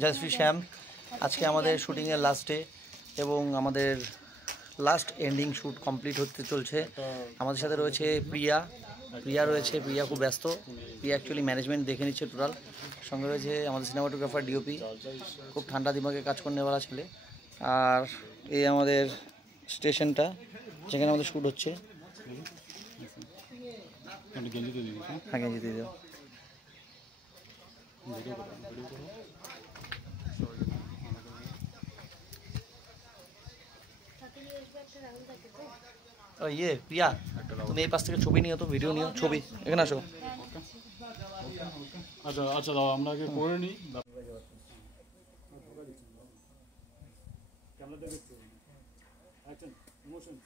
জয়শ্রী শ্যাম। আজকে আমাদের শুটিংয়ের লাস্ট ডে এবং আমাদের লাস্ট এন্ডিং শ্যুট কমপ্লিট হতে চলছে। আমাদের সাথে রয়েছে প্রিয়া রয়েছে। প্রিয়া খুব ব্যস্ত। প্রিয়া অ্যাকচুয়ালি ম্যানেজমেন্ট দেখে নিচ্ছে টোটাল। সঙ্গে রয়েছে আমাদের সিনেমাটোগ্রাফার ডিওপি, খুব ঠান্ডা দিমাগে কাজ করনেওয়ালা ছেলে। আর এই আমাদের স্টেশনটা যেখানে আমাদের শ্যুট হচ্ছে। হ্যাঁ, গেঞ্জি দিয়ে দাও। ইয়ে প্রিয়া, তুমি এই পাশ থেকে ছবি নিও, তো ভিডিও নিও, ছবি এখানে আসো। আচ্ছা আচ্ছা দাও, আমরা আগে করে নিই। ক্যামেরা দেখছো? Action, emotion.